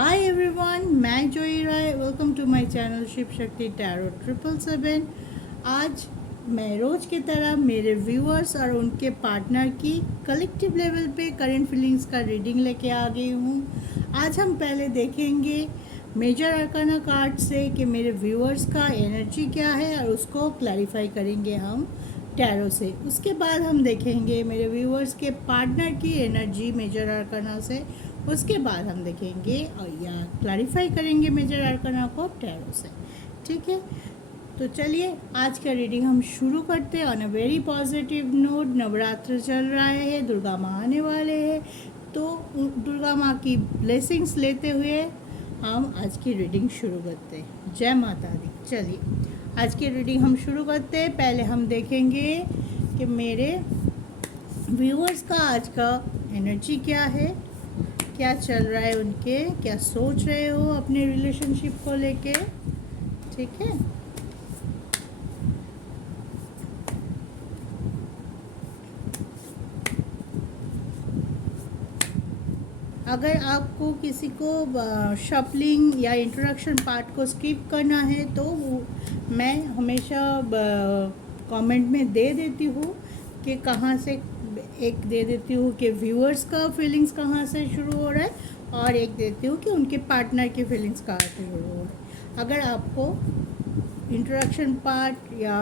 हाय everyone, मैं Joyee Rai. Welcome to my channel Shiv Shakti tarot 777। आज मैं रोज़ की तरह मेरे व्यूअर्स और उनके पार्टनर की कलेक्टिव लेवल पे करंट फीलिंग्स का रीडिंग लेके आ गई हूँ। आज हम पहले देखेंगे मेजर अरकाना कार्ड से कि मेरे व्यूअर्स का एनर्जी क्या है और उसको क्लैरिफाई करेंगे हम टैरो से। उसके बाद हम देखेंगे मेरे व्यूअर्स के पार्टनर की एनर्जी मेजर अरकाना से। उसके बाद हम देखेंगे और या क्लैरिफाई करेंगे मेजर अरकाना को टैरो से। ठीक है, तो चलिए आज का रीडिंग हम शुरू करते हैं on a very positive note. Navratra चल रहा है, दुर्गा माँ आने वाले हैं, तो दुर्गा माँ की ब्लेसिंग्स लेते हुए हम आज की रीडिंग शुरू करते हैं। जय माता दी। चलिए आज की रीडिंग हम शुरू करते हैं। पहले हम देखेंगे कि मेरे व्यूअर्स का आज का एनर्जी क्या है, क्या चल रहा है, उनके क्या सोच रहे हो अपने रिलेशनशिप को लेके। ठीक है, अगर आपको किसी को शफलिंग या इंट्रोडक्शन पार्ट को स्किप करना है तो मैं हमेशा कमेंट में दे देती हूँ कि कहाँ से, एक दे देती हूँ कि व्यूअर्स का फीलिंग्स कहाँ से शुरू हो रहा है और एक देती हूँ कि उनके पार्टनर की फीलिंग्स कहाँ से शुरू हो रहा है। अगर आपको इंट्रोडक्शन पार्ट या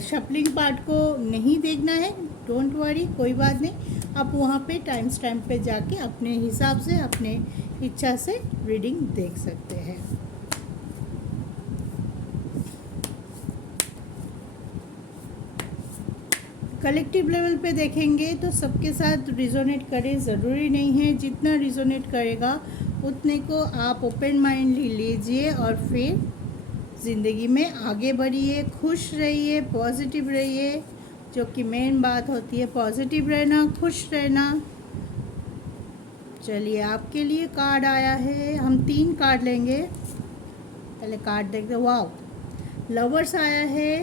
शफलिंग पार्ट को नहीं देखना है, डोंट वरी, कोई बात नहीं। आप वहाँ पे टाइम स्टैम्प पे जाके अपने हिसाब से, अपने इच्छा से रीडिंग देख सकते हैं। कलेक्टिव लेवल पे देखेंगे तो सबके साथ रिजोनेट करे ज़रूरी नहीं है। जितना रिजोनेट करेगा उतने को आप ओपन माइंडली लीजिए और फिर ज़िंदगी में आगे बढ़िए, खुश रहिए, पॉजिटिव रहिए। जो कि मेन बात होती है, पॉजिटिव रहना, खुश रहना। चलिए आपके लिए कार्ड आया है, हम 3 कार्ड लेंगे। पहले कार्ड देखते हैं। वाओ, लवर्स आया है,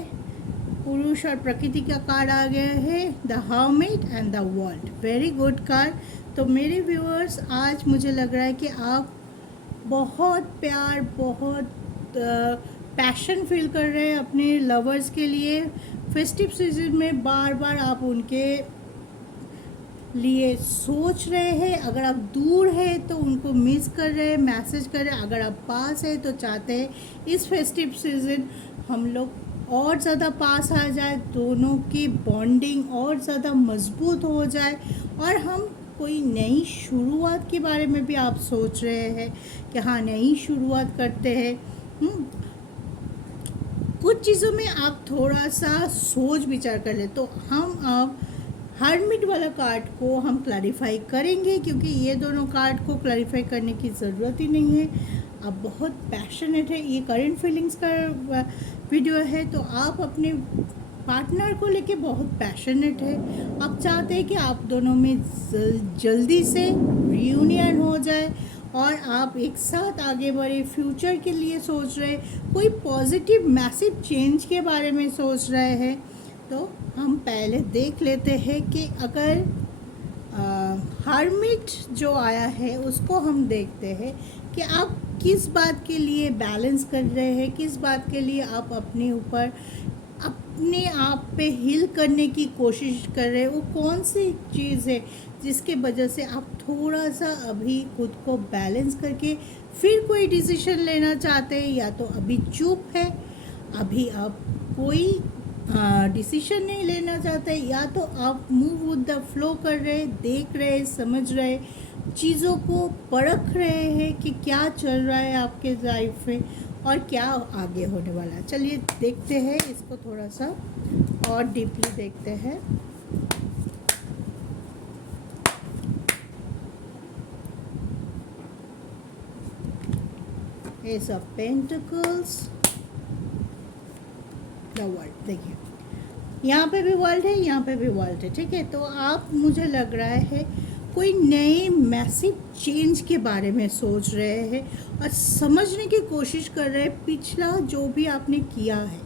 पुरुष और प्रकृति का कार्ड आ गया है, the hermit and the world. Very good card. तो मेरे व्यूअर्स, आज मुझे लग रहा है कि आप बहुत प्यार, बहुत पैशन फील कर रहे हैं अपने लवर्स के लिए। फेस्टिव सीजन में बार बार आप उनके लिए सोच रहे हैं। अगर आप दूर हैं तो उनको मिस कर रहे हैं, मैसेज कर रहे हैं। अगर आप पास है तो चाहते हैं इस फेस्टिव सीजन हम लोग और ज़्यादा पास आ जाए, दोनों की बॉन्डिंग और ज़्यादा मजबूत हो जाए और हम कोई नई शुरुआत के बारे में भी आप सोच रहे हैं कि हाँ, नई शुरुआत करते हैं। कुछ चीज़ों में आप थोड़ा सा सोच विचार कर ले तो हम अब हर्मिट वाला कार्ड को हम क्लैरिफाई करेंगे, क्योंकि ये दोनों कार्ड को क्लैरिफाई करने की ज़रूरत ही नहीं है। आप बहुत पैशनेट है, ये करंट फीलिंग्स का वीडियो है, तो आप अपने पार्टनर को लेके बहुत पैशनेट है। आप चाहते हैं कि आप दोनों में जल्दी से रियूनियन हो जाए और आप एक साथ आगे बढ़े, फ्यूचर के लिए सोच रहे, कोई पॉजिटिव मैसिव चेंज के बारे में सोच रहे हैं। तो हम पहले देख लेते हैं कि अगर हर्मिट जो आया है उसको हम देखते हैं कि आप किस बात के लिए बैलेंस कर रहे हैं, किस बात के लिए आप अपने ऊपर, अपने आप पे हील करने की कोशिश कर रहे हैं। वो कौन सी चीज़ है जिसके वजह से आप थोड़ा सा अभी खुद को बैलेंस करके फिर कोई डिसीजन लेना चाहते हैं, या तो अभी चुप है, अभी आप कोई डिसीजन नहीं लेना चाहते, या तो आप मूव विद द फ्लो कर रहे, देख रहे, समझ रहे, चीज़ों को परख रहे हैं कि क्या चल रहा है आपके लाइफ में और क्या आगे होने वाला है। चलिए देखते हैं इसको थोड़ा सा और डीपली देखते हैं। S of pentacles, the world. देखिए यहाँ पे भी वर्ल्ड है, यहाँ पे भी वर्ल्ड है। ठीक है, तो आप, मुझे लग रहा है कोई नए मैसिव चेंज के बारे में सोच रहे हैं और समझने की कोशिश कर रहे हैं पिछला जो भी आपने किया है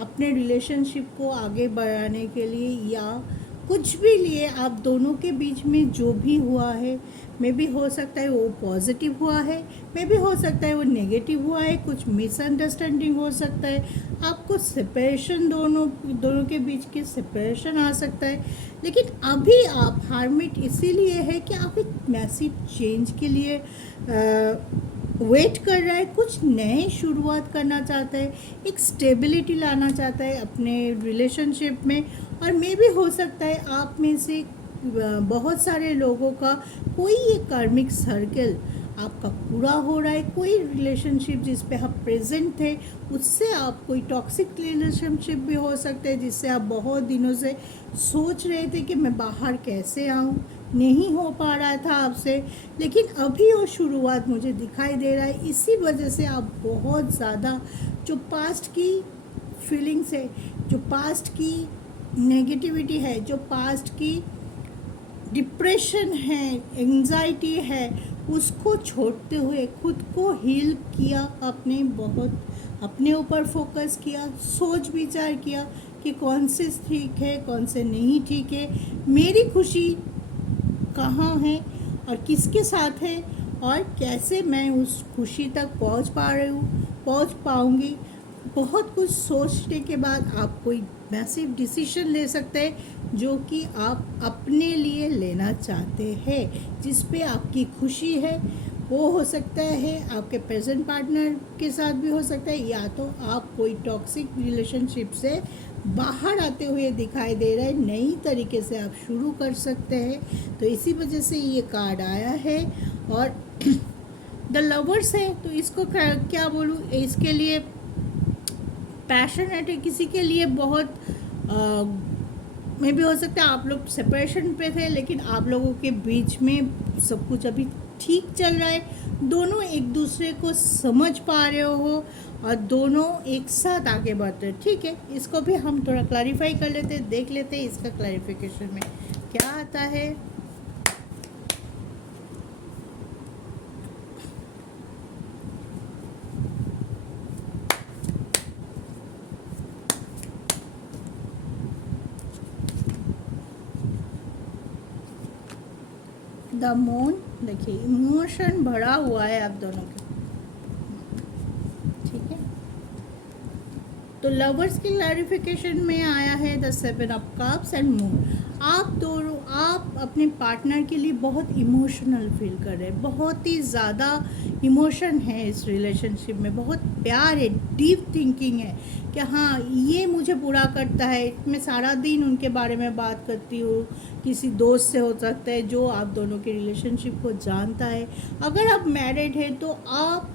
अपने रिलेशनशिप को आगे बढ़ाने के लिए, या कुछ भी लिए आप दोनों के बीच में जो भी हुआ है, मे भी हो सकता है वो पॉजिटिव हुआ है, मे भी हो सकता है वो नेगेटिव हुआ है, कुछ मिसअंडरस्टैंडिंग हो सकता है, आपको सेपरेशन दोनों दोनों के बीच के सेपरेशन आ सकता है। लेकिन अभी आप हार्मिट इसीलिए है कि आप एक मैसिव चेंज के लिए वेट कर रहा है, कुछ नए शुरुआत करना चाहता है, एक स्टेबिलिटी लाना चाहता है अपने रिलेशनशिप में। और मे भी हो सकता है आप में से बहुत सारे लोगों का कोई एक कार्मिक सर्कल आपका पूरा हो रहा है, कोई रिलेशनशिप जिस पे आप प्रेजेंट थे उससे आप कोई टॉक्सिक रिलेशनशिप भी हो सकते हैं जिससे आप बहुत दिनों से सोच रहे थे कि मैं बाहर कैसे आऊँ, नहीं हो पा रहा था आपसे। लेकिन अभी वो शुरुआत मुझे दिखाई दे रहा है, इसी वजह से आप बहुत ज़्यादा जो पास्ट की फीलिंग्स है, जो पास्ट की नेगेटिविटी है, जो पास्ट की डिप्रेशन है, एंजाइटी है, उसको छोड़ते हुए खुद को हील किया आपने, बहुत अपने ऊपर फोकस किया, सोच विचार किया कि कौन से ठीक है कौन से नहीं ठीक है, मेरी खुशी कहाँ है और किसके साथ है और कैसे मैं उस खुशी तक पहुँच पा रही हूँ, पहुँच पाऊँगी। बहुत कुछ सोचने के बाद आप कोई मैसिव डिसीजन ले सकते हैं जो कि आप अपने लिए लेना चाहते हैं, जिस पे आपकी खुशी है। वो हो सकता है आपके प्रेजेंट पार्टनर के साथ भी हो सकता है, या तो आप कोई टॉक्सिक रिलेशनशिप से बाहर आते हुए दिखाई दे रहा है, नई तरीके से आप शुरू कर सकते हैं। तो इसी वजह से ये कार्ड आया है। और द लवर्स है, तो इसको क्या बोलूँ, इसके लिए पैशनेट है, किसी के लिए बहुत मे भी हो सकता है आप लोग सेपरेशन पे थे लेकिन आप लोगों के बीच में सब कुछ अभी ठीक चल रहा है, दोनों एक दूसरे को समझ पा रहे हो और दोनों एक साथ आगे बढ़ते हैं। ठीक है, इसको भी हम थोड़ा क्लैरिफाई कर लेते हैं, देख लेते हैं इसका क्लैरिफिकेशन में क्या आता है। द मून, देखिए इमोशन भरा हुआ है आप दोनों के, ठीक है। तो लवर्स की क्लैरिफिकेशन में आया है the 7 of cups and moon. आप दोनों, आप अपने पार्टनर के लिए बहुत इमोशनल फील कर रहे हैं, बहुत ही ज़्यादा इमोशन है इस रिलेशनशिप में, बहुत प्यार है, डीप थिंकिंग है कि हाँ ये मुझे पूरा करता है। मैं सारा दिन उनके बारे में बात करती हूँ, किसी दोस्त से हो सकता है जो आप दोनों के रिलेशनशिप को जानता है। अगर आप मैरिड हैं तो आप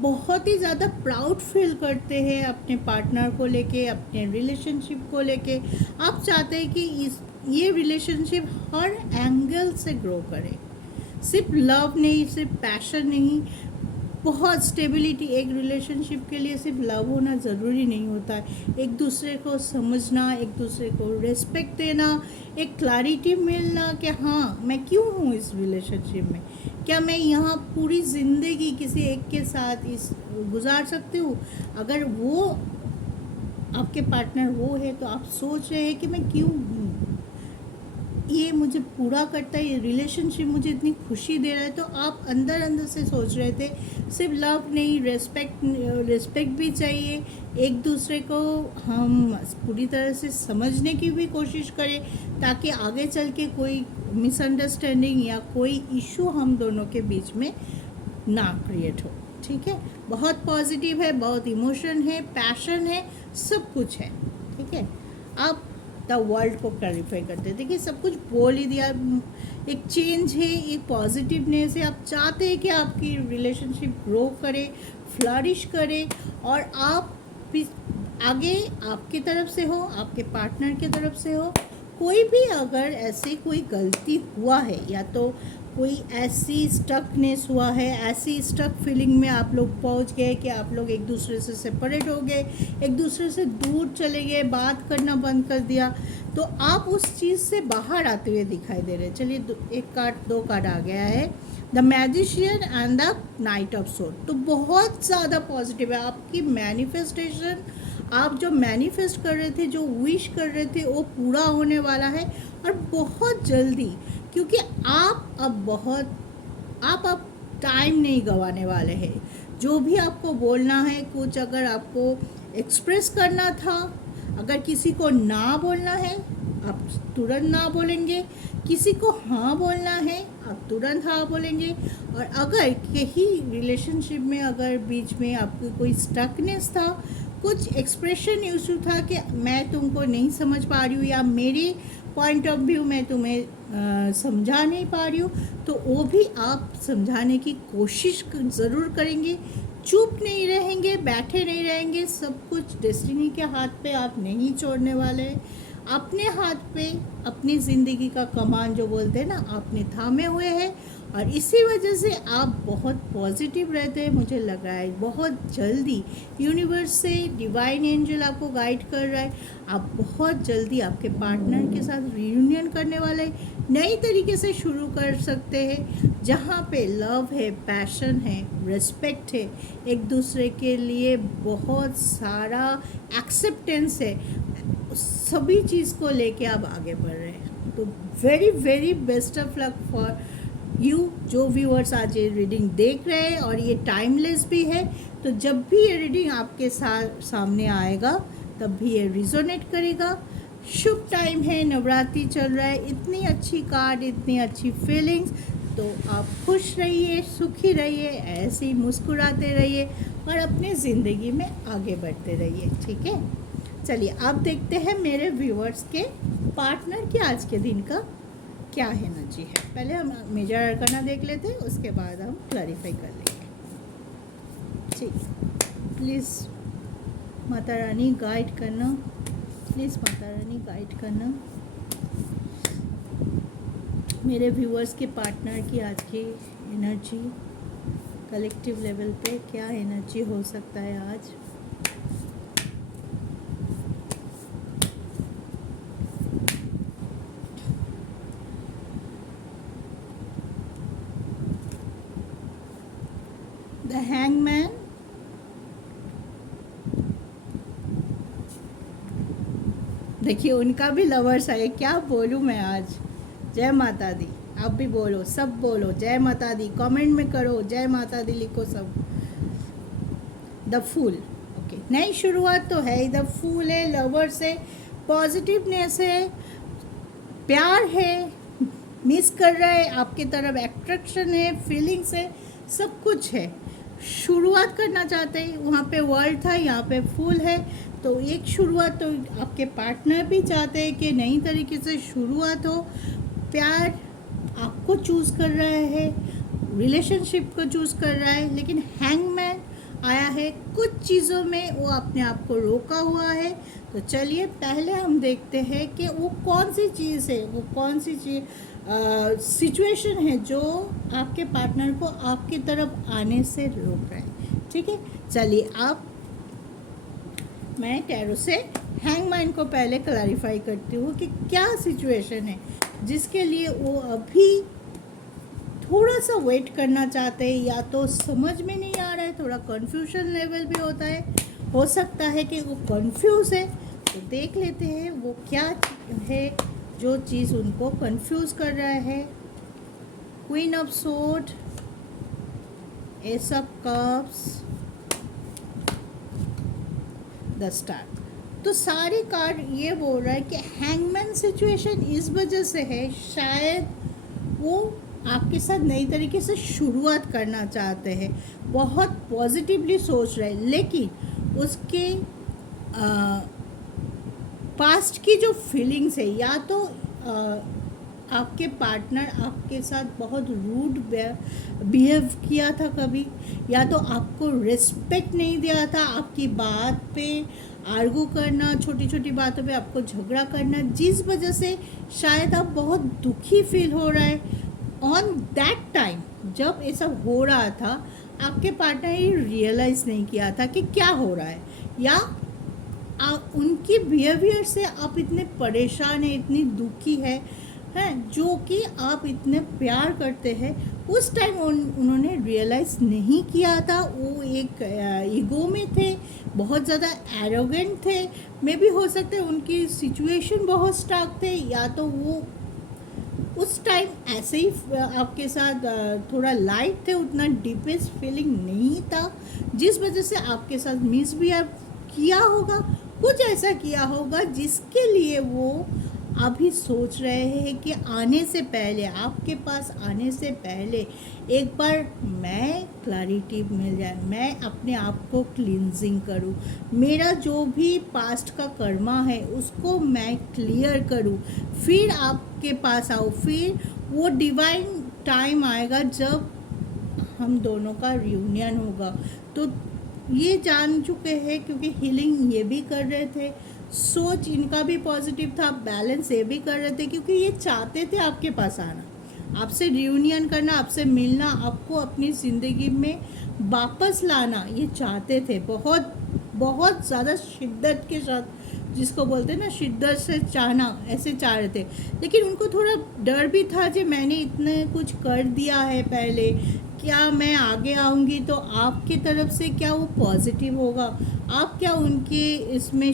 बहुत ही ज़्यादा प्राउड फील करते हैं अपने पार्टनर को लेके, अपने रिलेशनशिप को लेके। आप चाहते हैं कि ये रिलेशनशिप हर एंगल से ग्रो करे, सिर्फ लव नहीं, सिर्फ पैशन नहीं, बहुत स्टेबिलिटी। एक रिलेशनशिप के लिए सिर्फ लव होना ज़रूरी नहीं होता है, एक दूसरे को समझना, एक दूसरे को रिस्पेक्ट देना, एक क्लैरिटी मिलना कि हाँ मैं क्यों हूँ इस रिलेशनशिप में, क्या मैं यहाँ पूरी ज़िंदगी किसी एक के साथ इस गुजार सकती हूँ। अगर वो आपके पार्टनर वो है तो आप सोच रहे हैं कि मैं क्यों हूँ, ये मुझे पूरा करता है, ये रिलेशनशिप मुझे इतनी खुशी दे रहा है। तो आप अंदर अंदर से सोच रहे थे सिर्फ लव नहीं, रिस्पेक्ट भी चाहिए, एक दूसरे को हम पूरी तरह से समझने की भी कोशिश करें ताकि आगे चल के कोई मिसअंडरस्टैंडिंग या कोई इशू हम दोनों के बीच में ना क्रिएट हो। ठीक है, बहुत पॉजिटिव है, बहुत इमोशन है, पैशन है, सब कुछ है। ठीक है, आप द वर्ल्ड को क्लैरिफाई करते हैं। देखिए सब कुछ बोल ही दिया, एक चेंज है, एक पॉजिटिवनेस है। आप चाहते हैं कि आपकी रिलेशनशिप ग्रो करे, फ्लरिश करे और आप भी आगे आपकी तरफ से हो, आपके पार्टनर की तरफ से हो। कोई भी अगर ऐसी कोई गलती हुआ है या तो कोई ऐसी स्टकनेस हुआ है, ऐसी स्टक फीलिंग में आप लोग पहुंच गए कि आप लोग एक दूसरे से सेपरेट हो गए, एक दूसरे से दूर चले गए, बात करना बंद कर दिया, तो आप उस चीज़ से बाहर आते हुए दिखाई दे रहे हैं। चलिए दो कार्ड आ गया है, the magician and the night of sword. तो बहुत ज़्यादा पॉजिटिव है, आपकी मैनिफेस्टेशन आप जो मैनिफेस्ट कर रहे थे, जो विश कर रहे थे, वो पूरा होने वाला है और बहुत जल्दी। क्योंकि आप अब टाइम नहीं गंवाने वाले हैं। जो भी आपको बोलना है, कुछ अगर आपको एक्सप्रेस करना था, अगर किसी को ना बोलना है आप तुरंत ना बोलेंगे, किसी को हाँ बोलना है आप तुरंत हाँ बोलेंगे। और अगर कहीं रिलेशनशिप में अगर बीच में आपको कोई स्टकनेस था, कुछ एक्सप्रेशन इशू था कि मैं तुमको नहीं समझ पा रही हूँ या मेरी पॉइंट ऑफ व्यू मैं तुम्हें समझा नहीं पा रही हूँ, तो वो भी आप समझाने की कोशिश ज़रूर करेंगे। चुप नहीं रहेंगे, बैठे नहीं रहेंगे। सब कुछ डेस्टिनी के हाथ पे आप नहीं छोड़ने वाले हैं। अपने हाथ पे अपनी ज़िंदगी का कमान जो बोलते हैं ना, आपने थामे हुए हैं और इसी वजह से आप बहुत पॉजिटिव रहते हैं। मुझे लग रहा है बहुत जल्दी यूनिवर्स से डिवाइन एंजल आपको गाइड कर रहा है। आप बहुत जल्दी आपके पार्टनर के साथ रियूनियन करने वाले नई तरीके से शुरू कर सकते हैं, जहाँ पे लव है, पैशन है, रिस्पेक्ट है, एक दूसरे के लिए बहुत सारा एक्सेप्टेंस है। सभी चीज़ को लेके आप आगे बढ़ रहे हैं। तो very very best of luck for you जो व्यूअर्स आज ये रीडिंग देख रहे हैं। और ये टाइमलेस भी है, तो जब भी ये रीडिंग आपके सामने आएगा तब भी ये रिजोनेट करेगा। शुभ टाइम है, नवरात्रि चल रहा है, इतनी अच्छी कार्ड, इतनी अच्छी फीलिंग्स। तो आप खुश रहिए, सुखी रहिए, ऐसे ही मुस्कुराते रहिए और अपनी ज़िंदगी में आगे बढ़ते रहिए। ठीक है, चलिए अब देखते हैं मेरे व्यूअर्स के पार्टनर की आज के दिन का क्या एनर्जी है। पहले हम मेजर अरकाना देख लेते हैं, उसके बाद हम क्लैरिफाई कर लेंगे। ठीक, प्लीज़ माता रानी गाइड करना, प्लीज़ माता रानी गाइड करना मेरे व्यूअर्स के पार्टनर की आज की एनर्जी। कलेक्टिव लेवल पे क्या एनर्जी हो सकता है आज। द हैंगमैन, देखिए उनका भी लवर्स है। क्या बोलूँ मैं आज। जय माता दी, आप भी बोलो, सब बोलो जय माता दी, कमेंट में करो जय माता दी, लिखो सब। द फूल, ओके, नई शुरुआत तो है। द फूल है, लवर्स है, पॉजिटिवनेस है, प्यार है, मिस कर रहा है आपकी तरफ, एट्रैक्शन है, फीलिंग्स है, सब कुछ है। शुरुआत करना चाहते हैं, वहाँ पे वर्ल्ड था, यहाँ पे फूल है। तो एक शुरुआत तो आपके पार्टनर भी चाहते हैं कि नई तरीके से शुरुआत हो। प्यार आपको चूज़ कर रहा है, रिलेशनशिप को चूज़ कर रहा है, लेकिन हैंगमैन आया है। कुछ चीज़ों में वो अपने आप को रोका हुआ है। तो चलिए पहले हम देखते हैं कि वो कौन सी चीज़ है, वो कौन सी सिचुएशन है जो आपके पार्टनर को आपकी तरफ आने से रोक रहा है। ठीक है, चलिए अब मैं टैरो से हैंगमैन को पहले क्लैरिफाई करती हूँ कि क्या सिचुएशन है जिसके लिए वो अभी थोड़ा सा वेट करना चाहते हैं, या तो समझ में नहीं आ रहा है, थोड़ा कन्फ्यूजन लेवल भी होता है, हो सकता है कि वो कंफ्यूज है। तो देख लेते हैं वो क्या है जो चीज़ उनको कंफ्यूज कर रहा है। Queen of sword, S of cups, the star. तो सारी कार्ड ये बोल रहा है कि हैंगमैन सिचुएशन इस वजह से है, शायद वो आपके साथ नई तरीके से शुरुआत करना चाहते हैं, बहुत पॉजिटिवली सोच रहे हैं, लेकिन उसके पास्ट की जो फीलिंग्स है, या तो आपके पार्टनर आपके साथ बहुत रूड बिहेव किया था कभी, या तो आपको रिस्पेक्ट नहीं दिया था, आपकी बात पे आर्गू करना, छोटी छोटी बातों पे आपको झगड़ा करना, जिस वजह से शायद आप बहुत दुखी फील हो रहा है। ऑन दैट टाइम जब ये सब हो रहा था, आपके पार्टनर ये रियलाइज़ नहीं किया था कि क्या हो रहा है, या उनकी बिहेवियर से आप इतने परेशान हैं, इतनी दुखी है, हैं, जो कि आप इतने प्यार करते हैं, उस टाइम उन्होंने रियलाइज़ नहीं किया था। वो एक ईगो में थे, बहुत ज़्यादा एरोगेंट थे। मे भी हो सकता है उनकी सिचुएशन बहुत स्टार्क थे, या तो वो उस टाइम ऐसे ही आपके साथ थोड़ा लाइट थे, उतना डीपेस्ट फीलिंग नहीं था, जिस वजह से आपके साथ मिसबिहेव किया होगा, कुछ ऐसा किया होगा जिसके लिए वो अभी सोच रहे हैं कि आने से पहले, आपके पास आने से पहले एक बार मैं क्लैरिटी मिल जाए, मैं अपने आप को क्लींजिंग करूं, मेरा जो भी पास्ट का कर्मा है उसको मैं क्लियर करूं, फिर आपके पास आऊँ। फिर वो डिवाइन टाइम आएगा जब हम दोनों का रियूनियन होगा। तो ये जान चुके हैं, क्योंकि हीलिंग ये भी कर रहे थे, सोच इनका भी पॉजिटिव था, बैलेंस ये भी कर रहे थे, क्योंकि ये चाहते थे आपके पास आना, आपसे रियूनियन करना, आपसे मिलना, आपको अपनी ज़िंदगी में वापस लाना, ये चाहते थे बहुत बहुत ज़्यादा शिद्दत के साथ, जिसको बोलते हैं ना शिद्दत से चाहना, ऐसे चाह रहे थे। लेकिन उनको थोड़ा डर भी था कि मैंने इतने कुछ कर दिया है पहले, क्या मैं आगे आऊँगी तो आपकी तरफ से क्या वो पॉजिटिव होगा, आप क्या उनके इसमें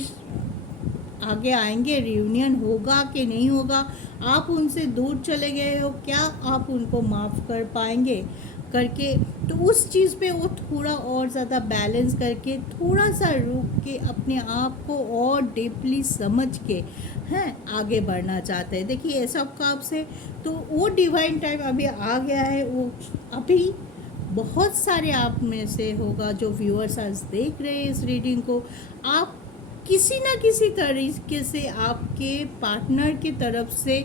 आगे आएंगे, रियूनियन होगा कि नहीं होगा, आप उनसे दूर चले गए हो, क्या आप उनको माफ़ कर पाएंगे करके। तो उस चीज़ पे वो थोड़ा और ज़्यादा बैलेंस करके, थोड़ा सा रुक के, अपने आप को और डीपली समझ के हैं आगे बढ़ना चाहते हैं। देखिए ये सब काम से तो वो डिवाइन टाइम अभी आ गया है। वो अभी बहुत सारे आप में से होगा जो व्यूअर्स आज देख रहे हैं इस रीडिंग को, आप किसी ना किसी तरीके से आपके पार्टनर की तरफ से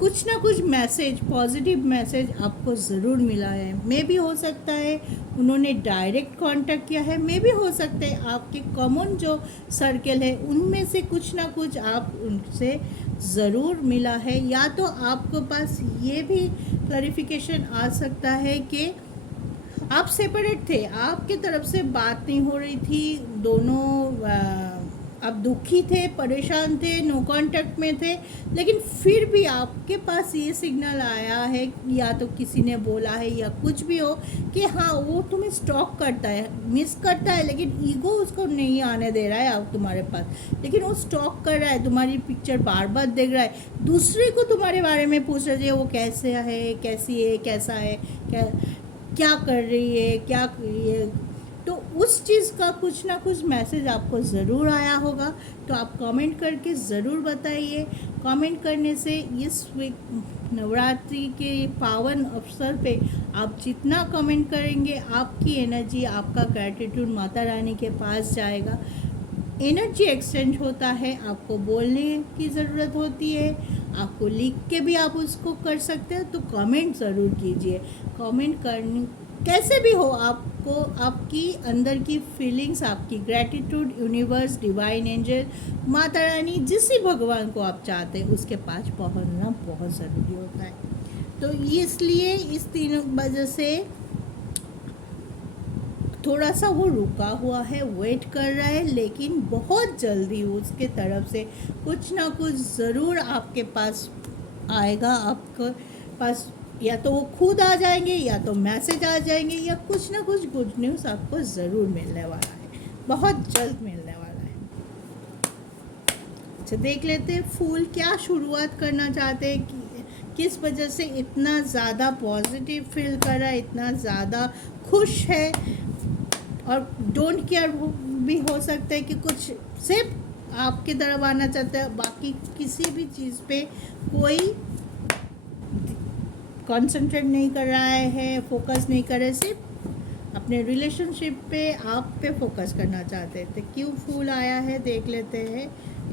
कुछ ना कुछ मैसेज, पॉजिटिव मैसेज आपको ज़रूर मिला है। मे भी हो सकता है उन्होंने डायरेक्ट कांटेक्ट किया है, मे भी हो सकता है आपके कॉमन जो सर्कल है उनमें से कुछ ना कुछ आप उनसे ज़रूर मिला है, या तो आपके पास ये भी क्लैरिफिकेशन आ सकता है कि आप सेपरेट थे, आपके तरफ से बात नहीं हो रही थी, दोनों आप दुखी थे, परेशान थे, नो कांटेक्ट में थे, लेकिन फिर भी आपके पास ये सिग्नल आया है, या तो किसी ने बोला है या कुछ भी हो, कि हाँ वो तुम्हें स्टॉक करता है, मिस करता है, लेकिन ईगो उसको नहीं आने दे रहा है आप तुम्हारे पास, लेकिन वो स्टॉक कर रहा है, तुम्हारी पिक्चर बार बार देख रहा है, दूसरे को तुम्हारे बारे में पूछ रहे हैं, वो कैसे है, कैसी है, कैसा है, क्या कर रही है, क्या ये। तो उस चीज़ का कुछ ना कुछ मैसेज आपको ज़रूर आया होगा, तो आप कमेंट करके ज़रूर बताइए। कमेंट करने से इस वीक नवरात्रि के पावन अवसर पे आप जितना कमेंट करेंगे, आपकी एनर्जी, आपका ग्रैटिट्यूड माता रानी के पास जाएगा। एनर्जी एक्सचेंज होता है, आपको बोलने की ज़रूरत होती है, आपको लिख के भी आप उसको कर सकते हैं। तो कमेंट ज़रूर कीजिए, कमेंट करने कैसे भी हो, आपको आपकी अंदर की फीलिंग्स, आपकी gratitude universe, divine angel, Mata Rani, जिस भी भगवान को आप चाहते हैं उसके पास पहुंचना बहुत ज़रूरी होता है। तो इसलिए इस तीनों वजह से थोड़ा सा वो रुका हुआ है, वेट कर रहा है, लेकिन बहुत जल्दी उसके तरफ से कुछ ना कुछ ज़रूर आपके पास आएगा। आपके पास या तो वो खुद आ जाएंगे, या तो मैसेज आ जाएंगे, या कुछ ना कुछ गुड न्यूज़ आपको ज़रूर मिलने वाला है, बहुत जल्द मिलने वाला है। अच्छा, देख लेते हैं फूल क्या शुरुआत करना चाहते हैं, किस वजह से इतना ज़्यादा पॉजिटिव फील कर रहा है, इतना ज़्यादा खुश है। और डोंट केयर भी हो सकता है कि कुछ सिर्फ आपकी तरफ आना चाहता है, बाकी किसी भी चीज़ पे कोई कंसंट्रेट नहीं कर रहा है, फोकस नहीं कर रहे, सिर्फ अपने रिलेशनशिप पे, आप पे फोकस करना चाहते हैं। तो क्यों फूल आया है देख लेते हैं।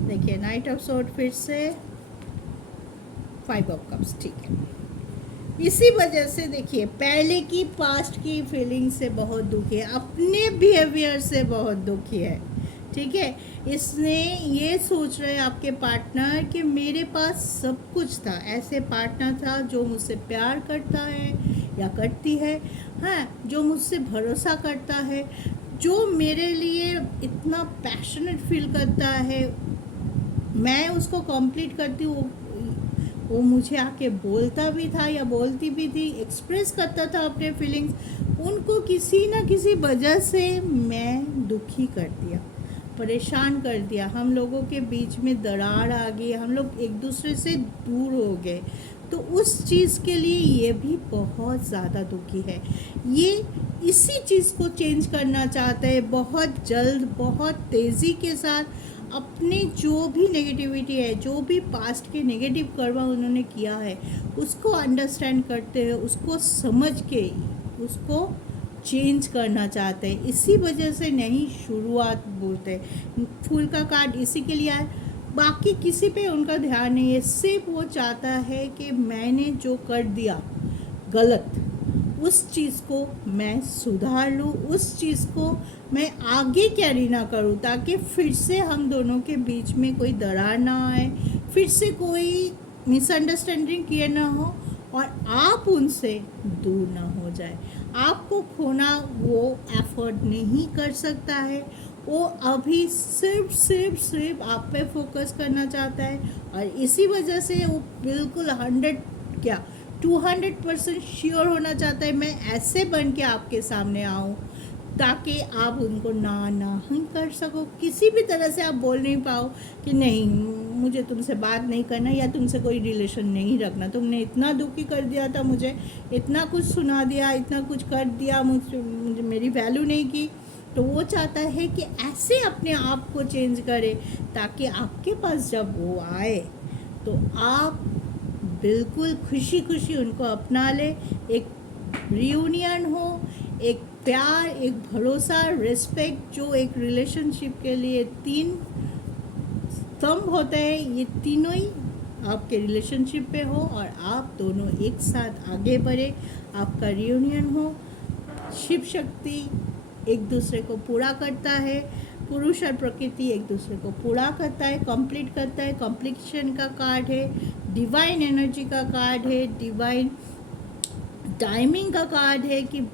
देखिए नाइट ऑफ सोर्ड, फिर से 5 ऑफ कप्स, ठीक है। इसी वजह से देखिए पहले की पास्ट की फीलिंग से बहुत दुखी है, अपने बिहेवियर से बहुत दुखी है, ठीक है। इसने ये सोच रहे आपके पार्टनर कि मेरे पास सब कुछ था, ऐसे पार्टनर था जो मुझसे प्यार करता है या करती है, हाँ, जो मुझसे भरोसा करता है, जो मेरे लिए इतना पैशनेट फील करता है, मैं उसको कंप्लीट करती हूँ, वो मुझे आके बोलता भी था या बोलती भी थी, एक्सप्रेस करता था अपने फीलिंग्स, उनको किसी ना किसी वजह से मैं दुखी कर दिया, परेशान कर दिया, हम लोगों के बीच में दरार आ गई, हम लोग एक दूसरे से दूर हो गए। तो उस चीज़ के लिए ये भी बहुत ज़्यादा दुखी है। ये इसी चीज़ को चेंज करना चाहता है बहुत जल्द, बहुत तेज़ी के साथ। अपने जो भी नेगेटिविटी है, जो भी पास्ट के नेगेटिव कर्म उन्होंने किया है, उसको अंडरस्टैंड करते हैं, उसको समझ के उसको चेंज करना चाहते हैं। इसी वजह से नई शुरुआत बोलते हैं। फूल का कार्ड इसी के लिए आया, बाकी किसी पे उनका ध्यान नहीं है। सिर्फ वो चाहता है कि मैंने जो कर दिया गलत, उस चीज़ को मैं सुधार लूँ, उस चीज़ को मैं आगे कैरी ना करूँ, ताकि फिर से हम दोनों के बीच में कोई दरार ना आए, फिर से कोई मिसअंडरस्टैंडिंग किए ना हो और आप उनसे दूर ना हो जाए। आपको खोना वो एफर्ट नहीं कर सकता है। वो अभी सिर्फ आप पे फोकस करना चाहता है और इसी वजह से वो बिल्कुल 200% श्योर होना चाहता है मैं ऐसे बन के आपके सामने आऊँ ताकि आप उनको ना कर सको। किसी भी तरह से आप बोल नहीं पाओ कि नहीं, मुझे तुमसे बात नहीं करना या तुमसे कोई रिलेशन नहीं रखना, तुमने इतना दुखी कर दिया था, मुझे इतना कुछ सुना दिया, इतना कुछ कर दिया, मुझे मेरी वैल्यू नहीं की। तो वो चाहता है कि ऐसे अपने आप को चेंज करे ताकि आपके पास जब वो आए तो आप बिल्कुल खुशी खुशी उनको अपना ले। एक रियूनियन हो, एक प्यार, एक भरोसा, रिस्पेक्ट, जो एक रिलेशनशिप के लिए 3 स्तंभ होते हैं, ये तीनों ही आपके रिलेशनशिप पे हो और आप दोनों एक साथ आगे बढ़े, आपका रियूनियन हो। शिव शक्ति एक दूसरे को पूरा करता है, पुरुष और प्रकृति एक दूसरे को पूरा करता है, कंप्लीट करता है। कम्प्लीशन का कार्ड है, डिवाइन एनर्जी का कार्ड है, डिवाइन टाइमिंग का कार्ड है कि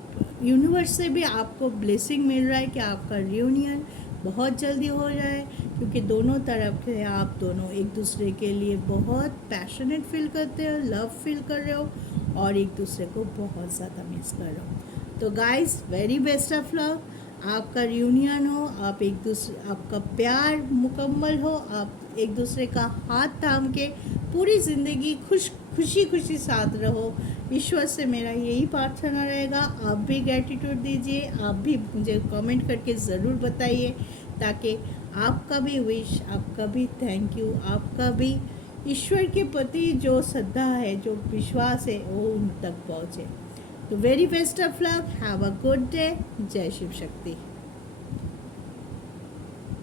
यूनिवर्स से भी आपको ब्लेसिंग मिल रहा है कि आपका रियूनियन बहुत जल्दी हो जाए, क्योंकि दोनों तरफ से आप दोनों एक दूसरे के लिए बहुत पैशनेट फील करते हो, लव फील कर रहे हो और एक दूसरे को बहुत ज़्यादा मिस कर रहे हो। तो guys, very best of love. आपका रियूनियन हो, आप एक दूसरे, आपका प्यार मुकम्मल हो, आप एक दूसरे का हाथ थाम के पूरी ज़िंदगी खुशी खुशी साथ रहो। ईश्वर से मेरा यही प्रार्थना रहेगा। आप भी ग्रैटिट्यूड दीजिए, आप भी मुझे कमेंट करके ज़रूर बताइए ताकि आपका भी विश, आपका भी थैंक यू, आपका भी ईश्वर के प्रति जो श्रद्धा है, जो विश्वास है, वो उन तक पहुँचे। तो very best of luck, have a good day. जय शिव शक्ति।